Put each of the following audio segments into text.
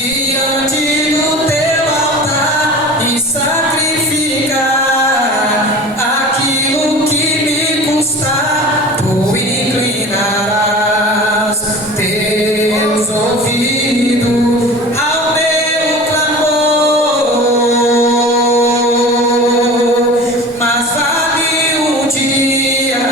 diante do teu altar e sacrificar aquilo que me custar, tu inclinarás teus ouvidos ao meu clamor. Mas vale um dia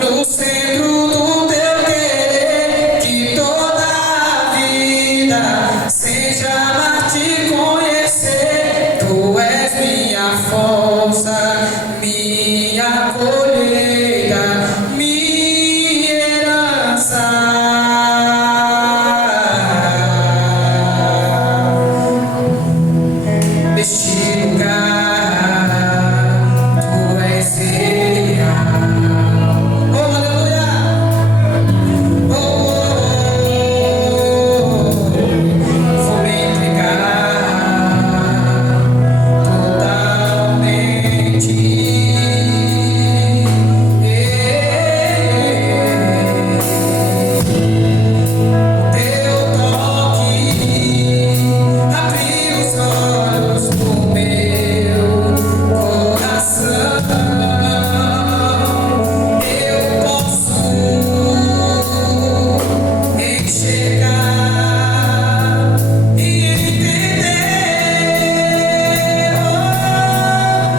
no centro do teu querer, que toda a vida seja amar te conhecer. Tu és minha força, minha colheita, minha herança. Neste lugar, tu és real. Oh, aleluia! Oh, vou me entregar totalmente. Teu toque abriu os olhos do meu coração. Eu posso enxergar e entender.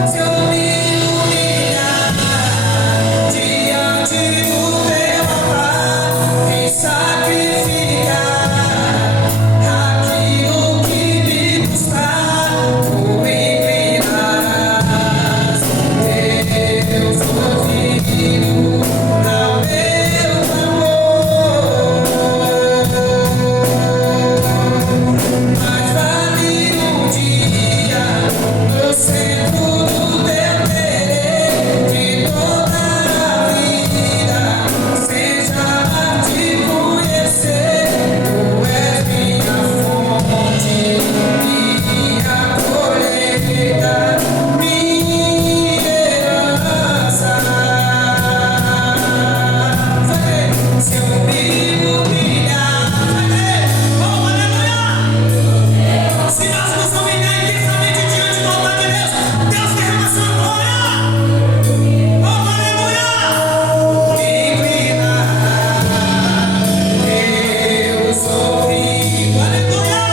Se eu me humilhar diante do teu altar e sacrificar aquilo que me custar, tu inclinarás teus ouvidos ao meu clamor. Mas vale um dia no centro do teu querer, que toda a vida seja amar te conhecer. Tu és minha fonte, minha colheita, minha herança. Se eu me humilhar, oh, aleluia! Se nós nos humilhar intensamente diante do altar de Deus, Deus derrama sua glória. Oh, aleluia! Inclinar teus ouvidos, aleluia!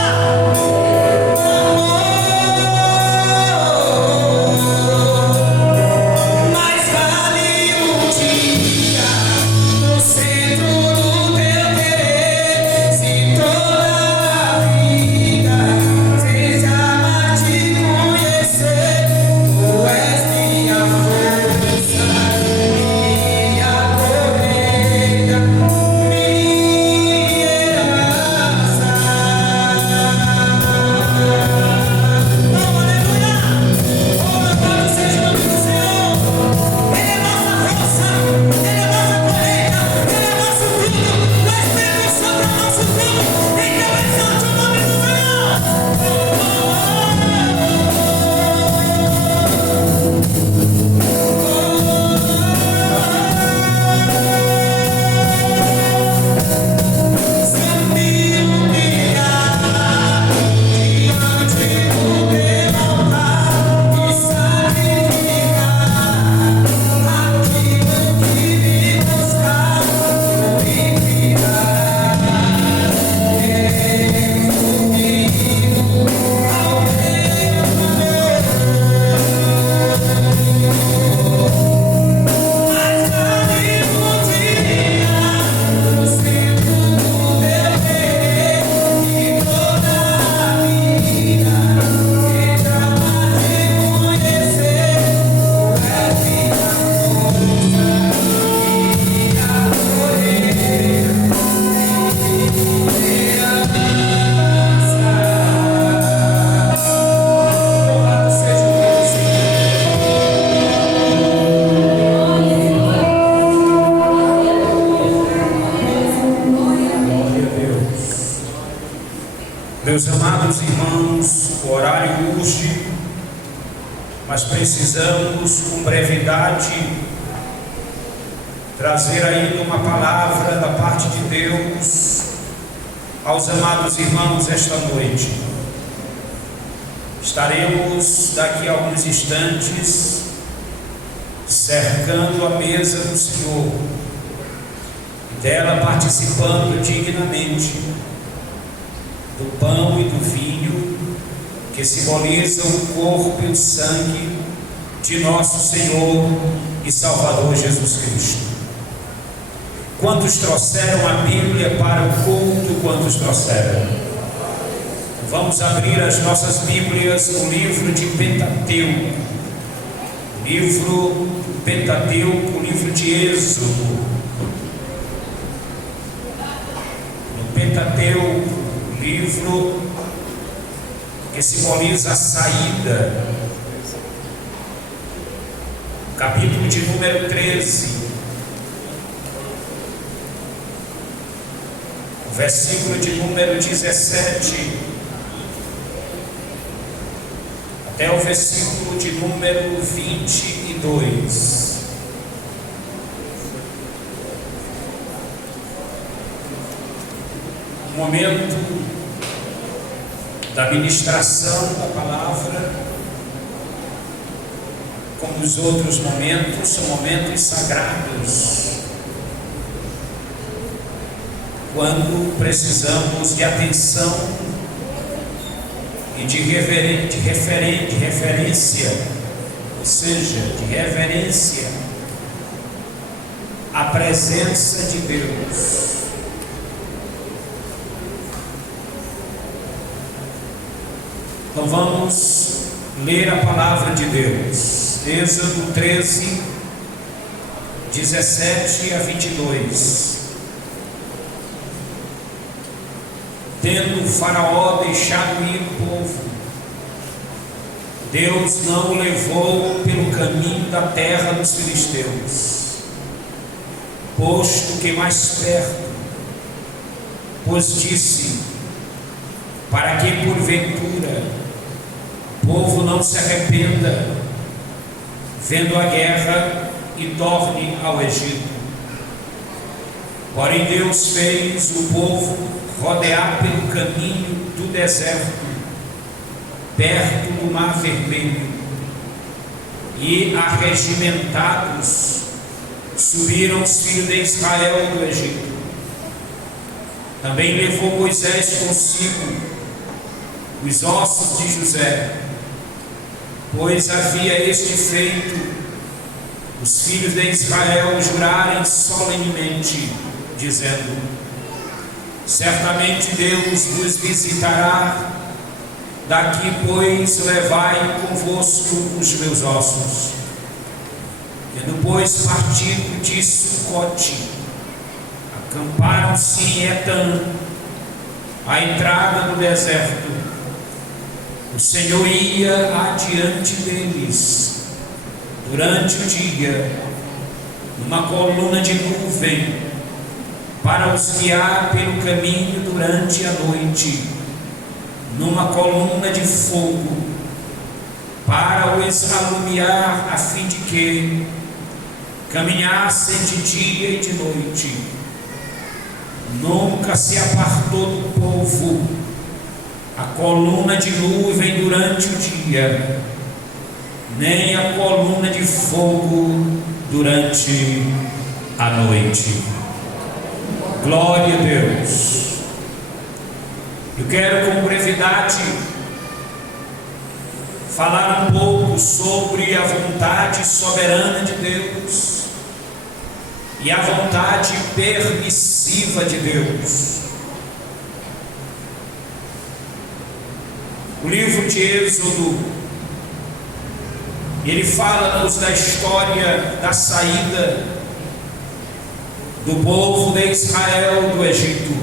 Mais vale um dia no centro do teu querer, se toda a vida seja amar te conhecer. Tu és minha força, minha colheita, minha herança. Oh, aleluia! Oh, louvado seja o nome do Senhor. Ele é nossa força, Ele é nossa colheita, Ele é nosso fruto. O Espírito Santo é nosso fruto. Então exalte o nome do Senhor. Se eu me humilhar diante do teu altar e sacrificar aquilo que me custar, tu inclinarás teus ouvidos ao meu clamor. Mas vale um dia no centro do teu querer, que toda a vida seja amar te conhecer. Tu és minha força, minha colheita, minha herança. Louvado seja o nome do Senhor. Meus amados irmãos, o horário urge, mas precisamos com brevidade trazer ainda uma palavra da parte de Deus aos amados irmãos esta noite. Estaremos daqui a alguns instantes cercando a mesa do Senhor, dela participando dignamente do pão e do vinho que simbolizam o corpo e o sangue de nosso Senhor e Salvador Jesus Cristo. Quantos trouxeram a Bíblia para o culto? Quantos trouxeram? Vamos abrir as nossas Bíblias no livro de Pentateuco. Livro Pentateuco, livro de Êxodo. No Pentateuco, livro que simboliza a saída. Capítulo de número 13. Versículo de número 17 até o versículo de número 22. O momento da ministração da palavra, como os outros momentos, são momentos sagrados, quando precisamos de atenção e de referência, ou seja, de reverência à presença de Deus. Então vamos ler a palavra de Deus. Êxodo 13, 17 a 22. Tendo o Faraó deixado ir o povo, Deus não o levou pelo caminho da terra dos filisteus, posto que mais perto, pois disse: para que porventura o povo não se arrependa, vendo a guerra, e torne ao Egito. Porém Deus fez o povo rodear pelo caminho do deserto, perto do Mar Vermelho, e arregimentados subiram os filhos de Israel do Egito. Também levou Moisés consigo os ossos de José, pois havia este feito os filhos de Israel jurarem solenemente, dizendo: certamente Deus vos visitará, daqui pois levai convosco os meus ossos. Tendo pois partido de Sucote, acamparam-se em Etã, à entrada do deserto. O Senhor ia adiante deles durante o dia, numa coluna de nuvem, para os guiar pelo caminho durante a noite, numa coluna de fogo, para os alumiar, a fim de que caminhassem de dia e de noite. Nunca se apartou do povo a coluna de nuvem durante o dia, nem a coluna de fogo durante a noite. Glória a Deus. Eu quero com brevidade falar um pouco sobre a vontade soberana de Deus e a vontade permissiva de Deus. O livro de Êxodo, ele fala-nos da história da saída do povo de Israel do Egito.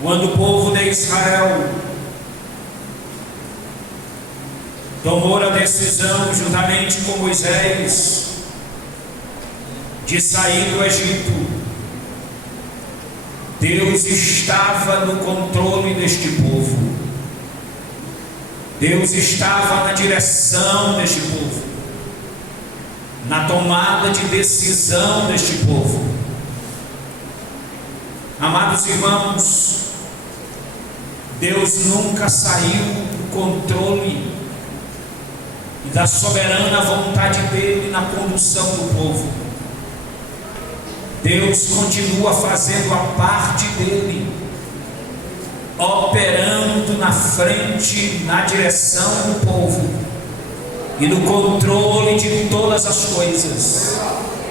Quando o povo de Israel tomou a decisão, juntamente com Moisés, de sair do Egito, Deus estava no controle deste povo. Deus estava na direção deste povo, na tomada de decisão deste povo. Amados irmãos, Deus nunca saiu do controle e da soberana vontade dele na condução do povo. Deus continua fazendo a parte dele, operando na frente, na direção do povo e no controle de todas as coisas,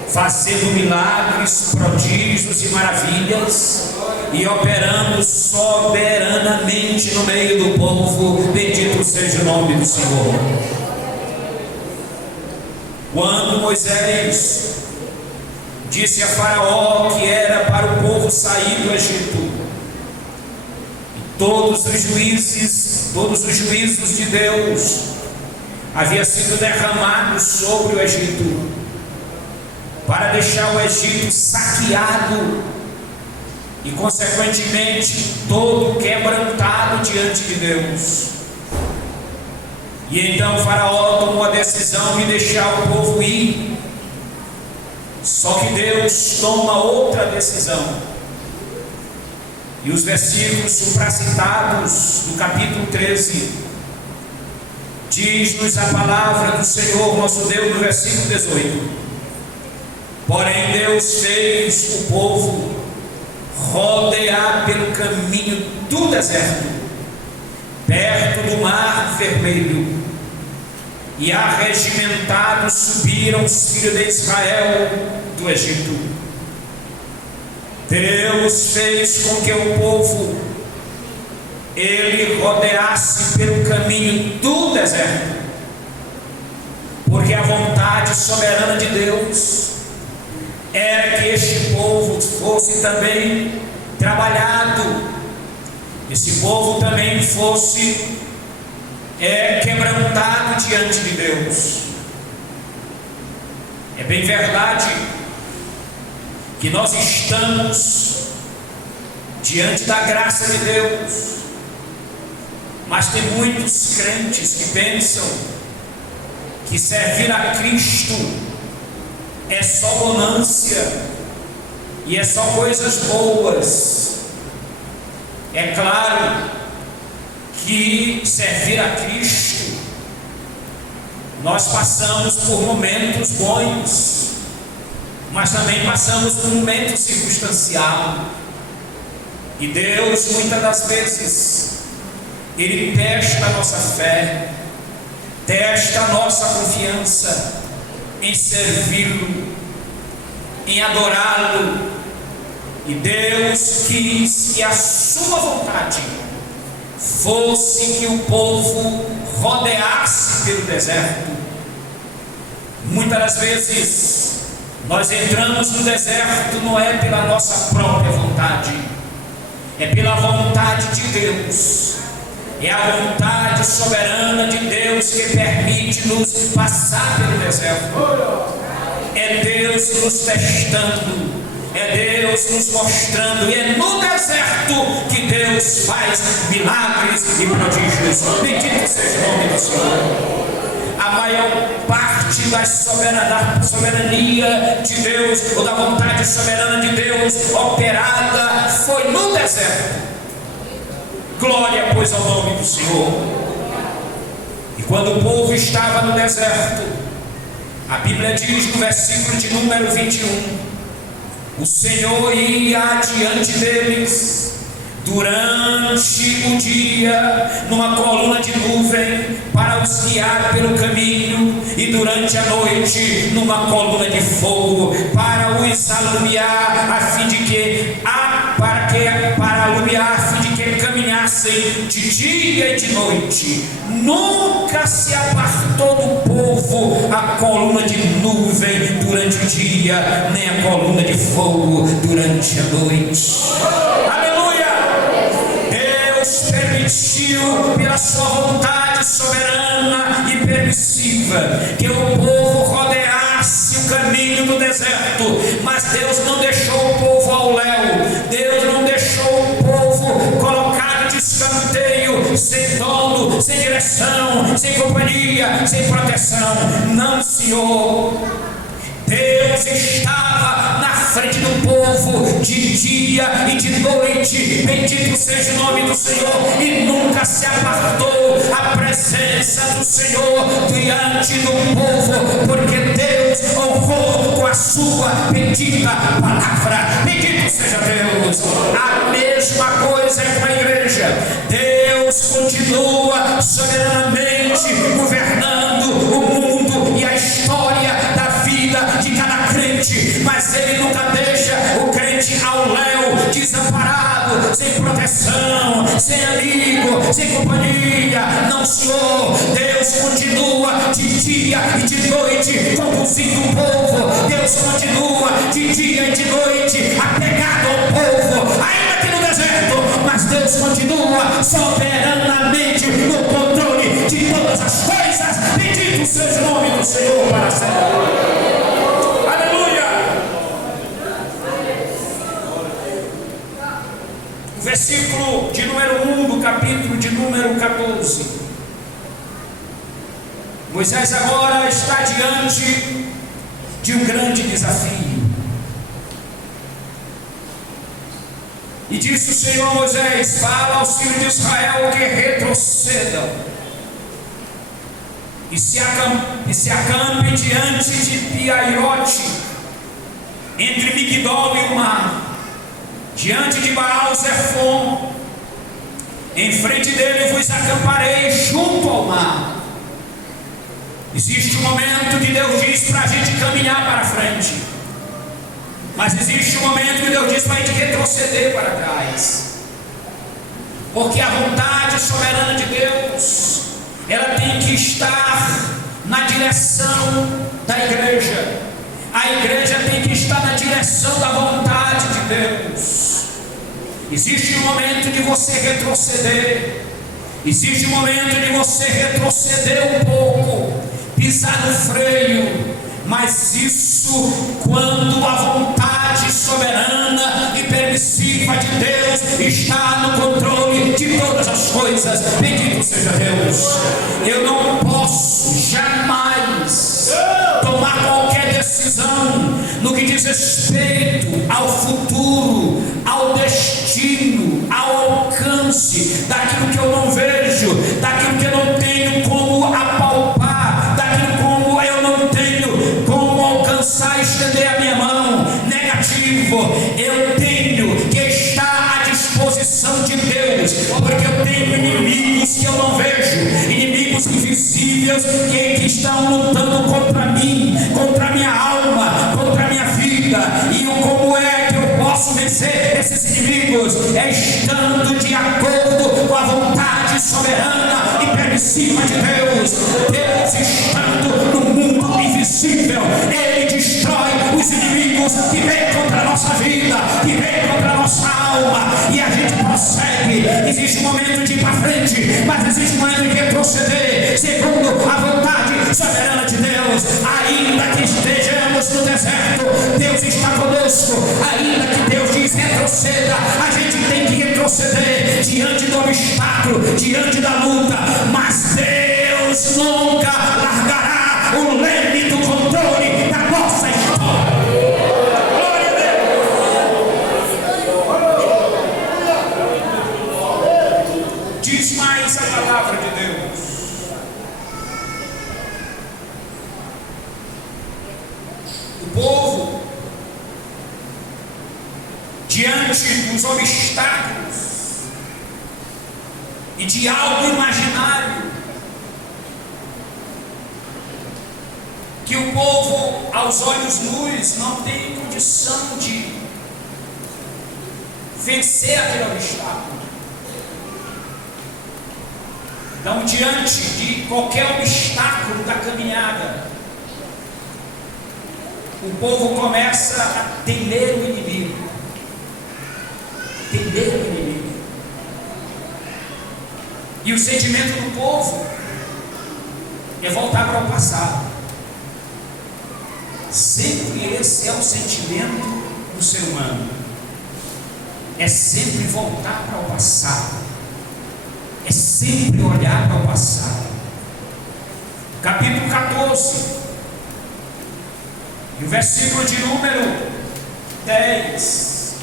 fazendo milagres, prodígios e maravilhas e operando soberanamente no meio do povo. Bendito seja o nome do Senhor. Quando Moisés disse a Faraó que era para o povo sair do Egito, e todos os juízos de Deus haviam sido derramados sobre o Egito, para deixar o Egito saqueado e consequentemente todo quebrantado diante de Deus. E então Faraó tomou a decisão de deixar o povo ir. Só que Deus toma outra decisão. E os versículos supracitados do capítulo 13 diz-nos a palavra do Senhor nosso Deus no versículo 18: porém Deus fez o povo rodear pelo caminho do deserto, perto do mar vermelho, e arregimentados subiram os filhos de Israel do Egito. Deus fez com que o povo ele rodeasse pelo caminho do deserto, porque a vontade soberana de Deus era que este povo fosse também trabalhado, esse povo também fosse quebrantado diante de Deus. É bem verdade que nós estamos diante da graça de Deus, mas tem muitos crentes que pensam que servir a Cristo é só bonância e é só coisas boas. É claro que servir a Cristo, nós passamos por momentos bons, mas também passamos por momentos circunstanciais. E Deus, muitas das vezes, Ele testa a nossa fé, testa a nossa confiança em servi-lo, em adorá-lo. E Deus quis que a sua vontade fosse que o povo rodeasse pelo deserto. Muitas das vezes nós entramos no deserto não é pela nossa própria vontade, é pela vontade de Deus. É a vontade soberana de Deus que permite-nos passar pelo deserto. É Deus nos testando, é Deus nos mostrando, e é no deserto que Deus faz milagres e prodígios. Bendito seja o nome do Senhor. A maior parte da soberania de Deus, ou da vontade soberana de Deus operada, foi no deserto. Glória, pois, ao nome do Senhor. E quando o povo estava no deserto, a Bíblia diz no versículo de número 21, o Senhor ia adiante deles durante o dia numa coluna de nuvem para os guiar pelo caminho, e durante a noite numa coluna de fogo para os alumiar, a fim de que caminhassem de dia e de noite. Nunca se apartou do povo a coluna de nuvem durante o dia, nem a coluna de fogo durante a noite. Aleluia! Deus permitiu, pela sua vontade soberana e permissiva, que o povo rodeasse o caminho do deserto, mas Deus não deixou o povo ao léu. Deus não deixou o povo colocado de escanteio, sem dono, sem direção, sem companhia, sem proteção. Não, Senhor. Deus estava na frente do povo de de dia e de noite. Bendito seja o nome do Senhor. E nunca se apartou a presença do Senhor diante do povo, porque Deus honrou com a sua bendita palavra. Bendito seja Deus. A mesma coisa é com a igreja. Deus continua soberanamente governando o mundo e a história da vida de cada crente, mas Ele nunca deixa o crente ao léu, desamparado, sem proteção, sem amigo, sem companhia. Não, Senhor. Deus continua de dia e de noite conduzindo o povo. Deus continua de dia e de noite apegado ao povo, ainda que no deserto, mas Deus continua soberanamente no controle de todas as coisas. Bendito seja o nome do Senhor para sempre. Versículo de número 1 do capítulo de número 14. Moisés agora está diante de um grande desafio. E disse o Senhor a Moisés: fala aos filhos de Israel que retrocedam e se acampem diante de Piairote, entre Migdol e o mar, diante de Baal-Zefon. Em frente dele vos acamparei junto ao mar. Existe um momento que Deus diz para a gente caminhar para frente, mas existe um momento que Deus diz para a gente retroceder para trás, porque a vontade soberana de Deus, ela tem que estar na direção da igreja. A igreja tem que estar na direção da vontade de Deus. Existe um momento de você retroceder. Existe um momento de você retroceder um pouco, pisar no freio. Mas isso quando a vontade soberana e permissiva de Deus está no controle de todas as coisas. Bendito seja Deus. Eu não posso jamais tomar qualquer decisão no que diz respeito ao futuro, ao destino, ao alcance daquilo que eu não vejo, daquilo que eu não tenho como apalpar, daquilo como eu não tenho como alcançar, estender a minha mão. Negativo. Eu tenho que estar à disposição de Deus, porque eu tenho inimigos que eu não vejo, inimigos invisíveis que estão lutando contra mim, contra a minha alma, contra a minha vida. E como é que eu posso vencer esses inimigos? É estando de acordo com a vontade soberana e permissiva de Deus. Deus estando no mundo invisível, Ele destrói os inimigos que vêm contra a nossa vida, que vêm contra a nossa alma, e a gente prossegue. Existe um momento de ir para frente, mas existe um momento de retroceder, segundo a vontade soberana de Deus. Ainda que estejamos no deserto, Deus está conosco. Ainda que Deus diz retroceda, a gente tem que retroceder diante do obstáculo, diante da luta, mas Deus nunca largará o leme do controle da nossa história. Glória a Deus. Diz mais a palavra de Deus. O povo, diante dos obstáculos e de algo imaginário que o povo, aos olhos nus, não tem condição de vencer aquele obstáculo. Então, diante de qualquer obstáculo da caminhada, o povo começa a temer o inimigo. Temer o inimigo. E o sentimento do povo é voltar para o passado. Sempre esse é o sentimento do ser humano. É sempre voltar para o passado. É sempre olhar para o passado. Capítulo 14, e o versículo de número 10.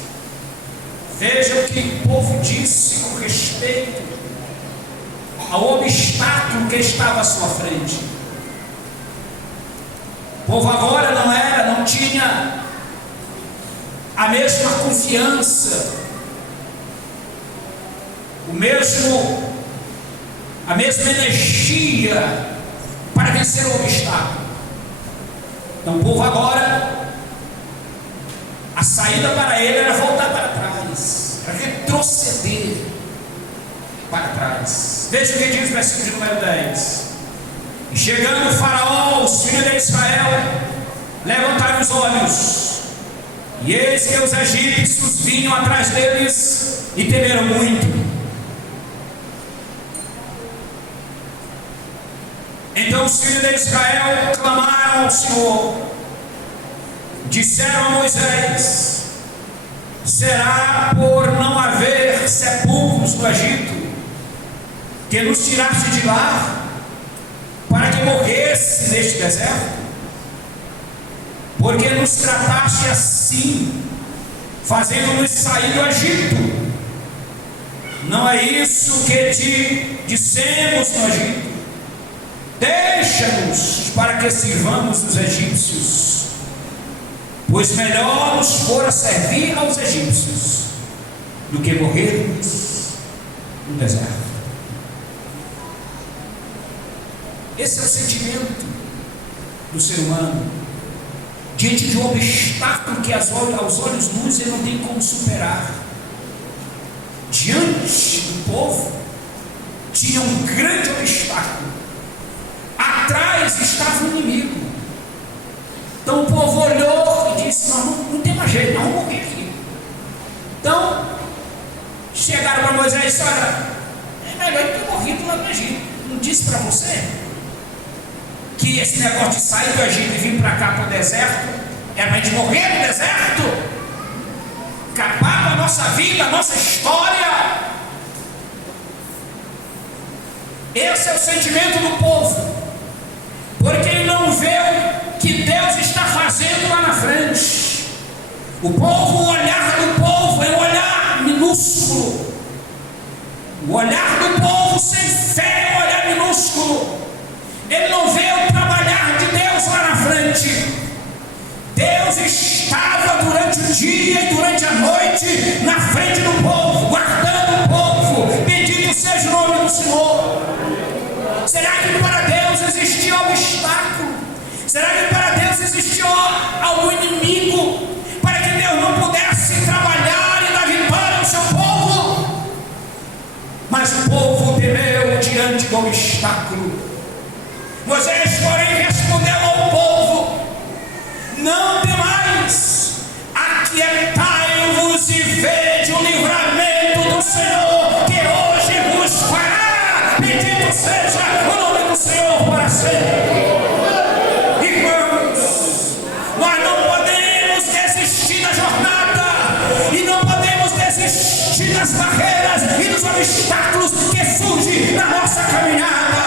Veja o que o povo disse com respeito ao obstáculo que estava à sua frente. O povo agora não tinha a mesma confiança, a mesma energia para vencer o obstáculo. Então o povo agora, a saída para ele era voltar para trás, era retroceder para trás. Veja o que diz o versículo de número 10. E chegando o faraó, os filhos de Israel levantaram os olhos, e eis que os egípcios vinham atrás deles e temeram muito. Então os filhos de Israel clamaram ao Senhor, disseram a Moisés: será por não haver sepulcros no Egito que nos tiraste de lá para que morresse neste deserto? Porque nos trataste assim, fazendo-nos sair do Egito? Não é isso que te dissemos no Egito? Deixa-nos para que sirvamos os egípcios, pois melhor nos fora servir aos egípcios do que morrermos no deserto. Esse é o sentimento do ser humano diante de um obstáculo que aos olhos nus ele não tem como superar. Diante do povo tinha um grande obstáculo, atrás estava o inimigo. Então o povo olhou e disse: não tem mais jeito, nós vamos morrer aqui. Então chegaram para Moisés e disse: olha, é melhor ter morrido lá no Egito. Não disse para você que esse negócio de sair do Egito e vir para cá para o deserto era para a gente morrer no deserto, acabar com a nossa vida, a nossa história? Esse é o sentimento do povo, porque ele não vê o que Deus está fazendo lá na frente. O olhar do povo é um olhar minúsculo. O olhar do povo sem fé é um olhar minúsculo. Ele não vê o trabalhar de Deus lá na frente. Deus estava durante o dia e durante a noite na frente do povo, guardando o povo. Bendito seja o nome do Senhor. Será que para Deus existia obstáculo? Será que para Deus existia algum inimigo para que Deus não pudesse trabalhar e dar vitória ao seu povo? Mas o povo temeu diante do obstáculo. Moisés, porém, respondeu ao povo: não temais, aquietai-vos e vede o livramento do Senhor, que hoje vos fará. Bendito seja o nome do Senhor para sempre. Irmãos, nós não podemos desistir da jornada, e não podemos desistir das barreiras e dos obstáculos que surgem na nossa caminhada.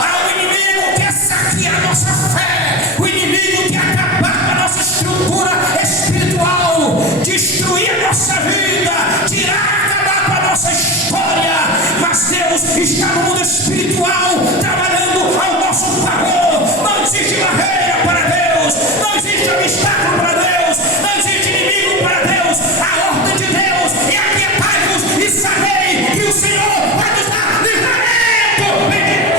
Há um inimigo que quer saquear a nossa fé, o inimigo quer acabar com a nossa estrutura espiritual, destruir a nossa vida, acabar com a nossa história. Mas Deus está no mundo espiritual, trabalhando ao nosso favor. Não existe barreira para Deus, não existe obstáculo para Deus, não existe inimigo para Deus. A ordem de Deus é: aquietai-vos e sabei que o Senhor vai nos dar livramento. Bendito.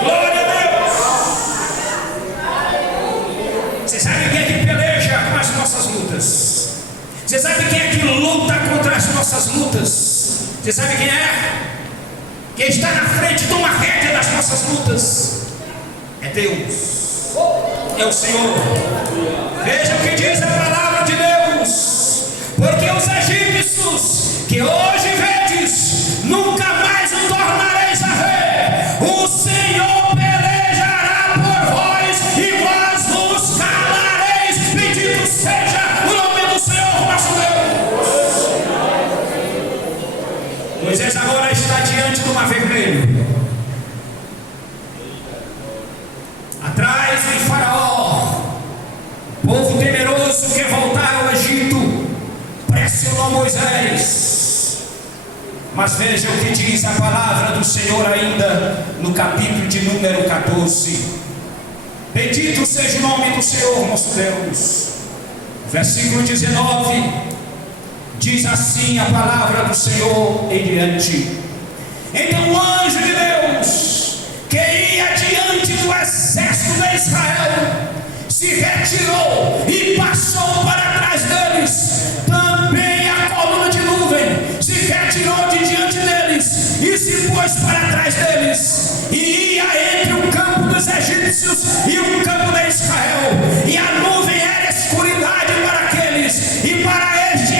Glória a Deus. Você sabe quem é que peleja com as nossas lutas? Você sabe quem é que luta contra as nossas lutas? Você sabe quem é? Quem está na frente de uma rédea das nossas lutas? É Deus, é o Senhor. Veja o que diz a palavra de Deus: porque os egípcios que hoje vedes, nunca mais o tornareis a ver. O Senhor pelejará por vós e vós vos calareis. Bendito seja o nome do Senhor nosso Deus. Moisés agora está diante do mar vermelho. Atrás o Mas veja o que diz a palavra do Senhor ainda no capítulo de número 14. Bendito seja o nome do Senhor nosso Deus. Versículo 19, diz assim a palavra do Senhor em diante: então o anjo de Deus, que ia diante do exército de Israel, se retirou e passou para trás deles. Também a coluna de nuvem se retirou de diante deles e se pôs para trás deles, e ia entre o campo dos egípcios e o campo de Israel, e a nuvem era escuridade para aqueles, e para este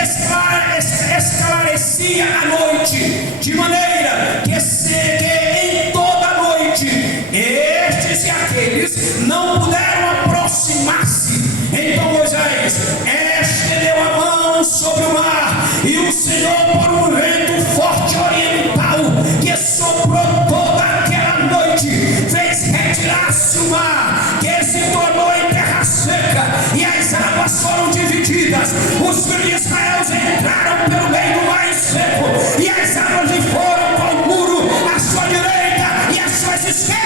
esclarecia a noite, de maneira que em toda a noite estes e aqueles não puderam aproximar-se. Então Moisés estendeu a mão sobre o mar, e o Senhor, por um vento forte oriental que soprou toda aquela noite, fez retirar-se o mar, que se tornou em terra seca, e as águas foram divididas. Os filhos de Israel entraram pelo meio do mar seco, e as águas lhe foram para o muro à sua direita e à sua esquerda.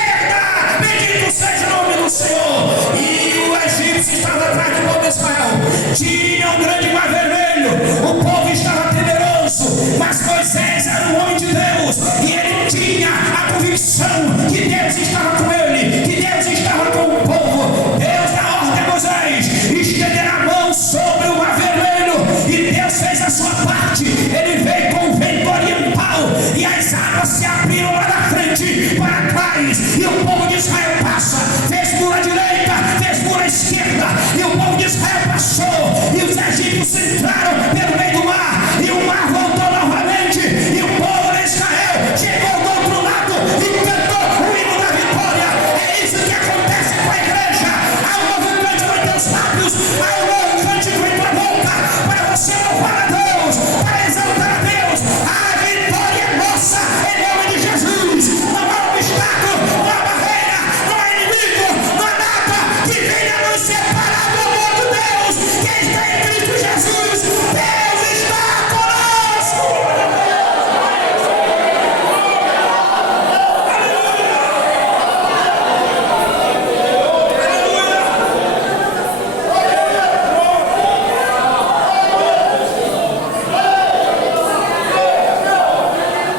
Bendito seja o nome do Senhor. E o egípcio estava atrás do povo de Israel. Tinha um grande mar vermelho, o povo estava temeroso, mas Moisés era um homem de Deus, e ele tinha a convicção que Deus estava com ele, que Deus estava com o povo. Deus dá ordem a Moisés estender a mão sobre o mar vermelho, e Deus fez a sua parte. Ele veio com o vento oriental, e as águas se abriram lá na frente, para trás, e o povo de Israel passa, fez muro à direita, fez muro à esquerda, e o povo de Israel passou, e os egípcios entraram pelo meio do mar, e o mar voltou novamente, e o povo de Israel chegou do outro lado e cantou o hino da vitória. É isso que acontece com a igreja. Há um novo cântico em teus lábios, há um novo cântico em tua boca, para você louvar a Deus, para exaltar a Deus. A vitória é nossa, em nome de Jesus. Não há obstáculo, não há barreira, não há inimigo, não há nada que venha nos separar do amor de Deus que está em Cristo Jesus. Deus está conosco.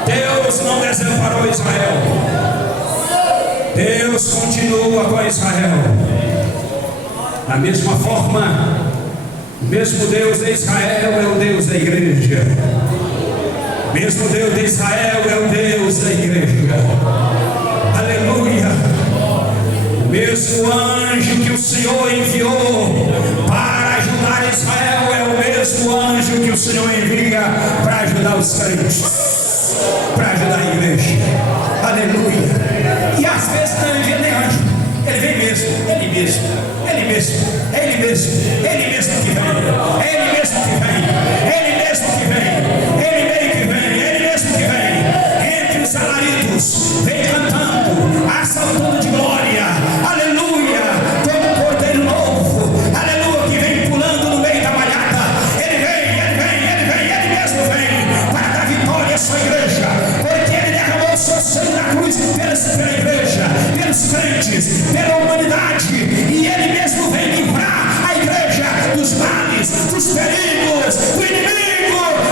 Deus não desamparou Israel. Deus continua com Israel. Da mesma forma, o mesmo Deus de Israel é o Deus da igreja. O mesmo Deus de Israel é o Deus da igreja. Aleluia. O mesmo anjo que o Senhor enviou para ajudar Israel é o mesmo anjo que o Senhor envia para ajudar os crentes, para ajudar a igreja. Aleluia. E às vezes não envia nem anjo, ele vem mesmo, ele mesmo, ele mesmo, ele mesmo, ele mesmo que vem, ele mesmo que vem, ele mesmo que vem, ele meio que vem, ele mesmo que vem. Entre os alaridos, vem cantando, assaltando de glória. Aleluia. Como um cordeiro novo, aleluia, que vem pulando no meio da malhada. Ele mesmo vem para dar vitória à sua igreja, porque ele derramou o seu sangue na cruz pela igreja, pelos crentes, pela humanidade, e ele mesmo vem livrar a igreja dos males, dos perigos, do inimigo.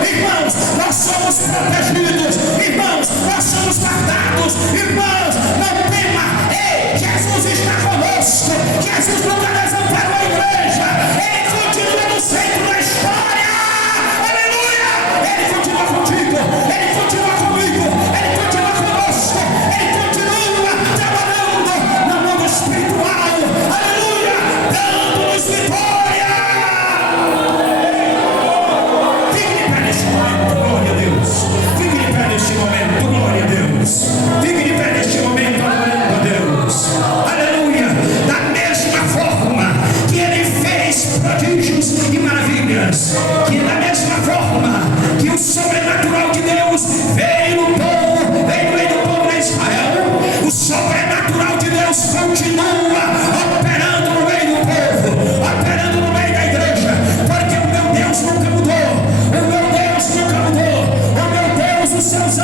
Irmãos, nós somos protegidos, irmãos, nós somos guardados, irmãos, não tema. Ei, Jesus está conosco, Jesus nunca desamparou a igreja, ele continua no centro da história. Aleluia. Ele continua contigo, ele continua comigo, ele continua conosco, ele continua trabalhando no mundo espiritual. Aleluia. Dando-nos vitória. Fique de pé neste momento, glória a Deus. Fique de pé neste momento, glória a Deus. Fique de pé neste momento, adorando a Deus. Aleluia. Da mesma forma que ele fez prodígios e maravilhas, que da mesma forma que o sobrenatural de Deus veio no povo, veio no meio do povo de Israel, o sobrenatural de Deus continua operando no meio do povo, operando no meio da igreja, porque o meu Deus nunca mudou, o meu Deus nunca mudou, o meu Deus, os seus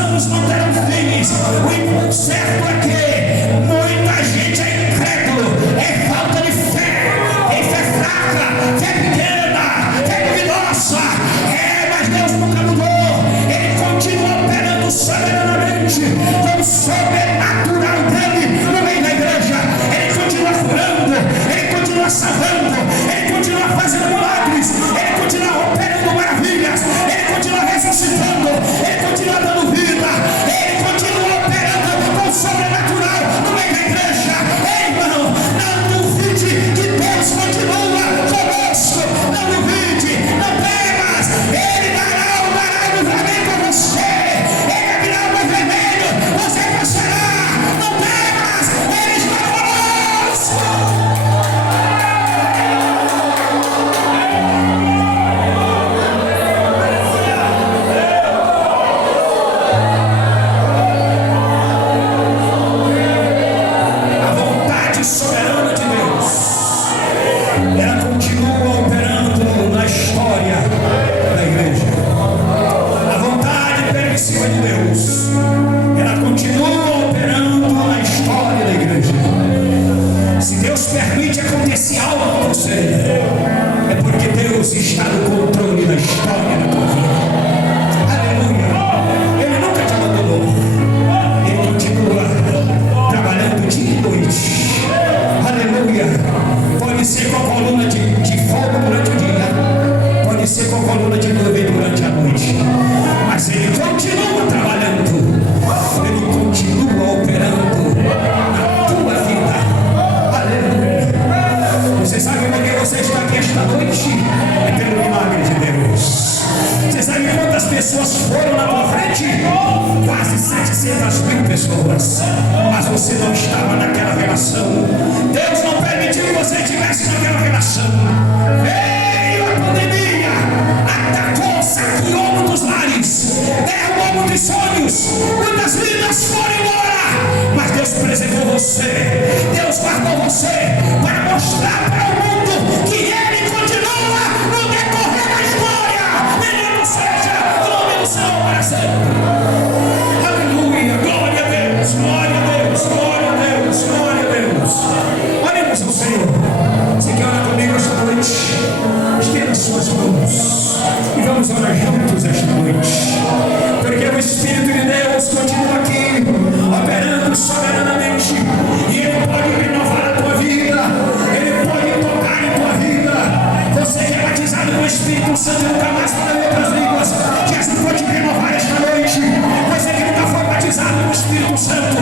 esta noite é pelo milagre de Deus. Você sabe quantas pessoas foram na tua frente? Quase 700.000 pessoas. Mas você não estava naquela relação. Deus não permitiu que você estivesse naquela relação. Veio a pandemia, atacou, saqueou muitos lares, derrubou muitos sonhos, muitas vidas foram embora. Mas Deus preservou você. Deus guardou você para mostrar para o mundo que Ele continua no decorrer da história. Bendito seja o nome do Senhor para sempre. Aleluia, glória a Deus, glória a Deus, glória a Deus, glória a Deus. Oremos ao Senhor. Você quer orar comigo esta noite? Estenda suas mãos e vamos orar juntos esta noite, porque o Espírito de Deus continua aqui operando soberanamente, e Ele pode renovar a tua vida, Ele pode tocar em tua vida. Você que é batizado no Espírito Santo e nunca mais fala em outras línguas, Jesus pode renovar esta noite. Você que nunca foi batizado no Espírito Santo,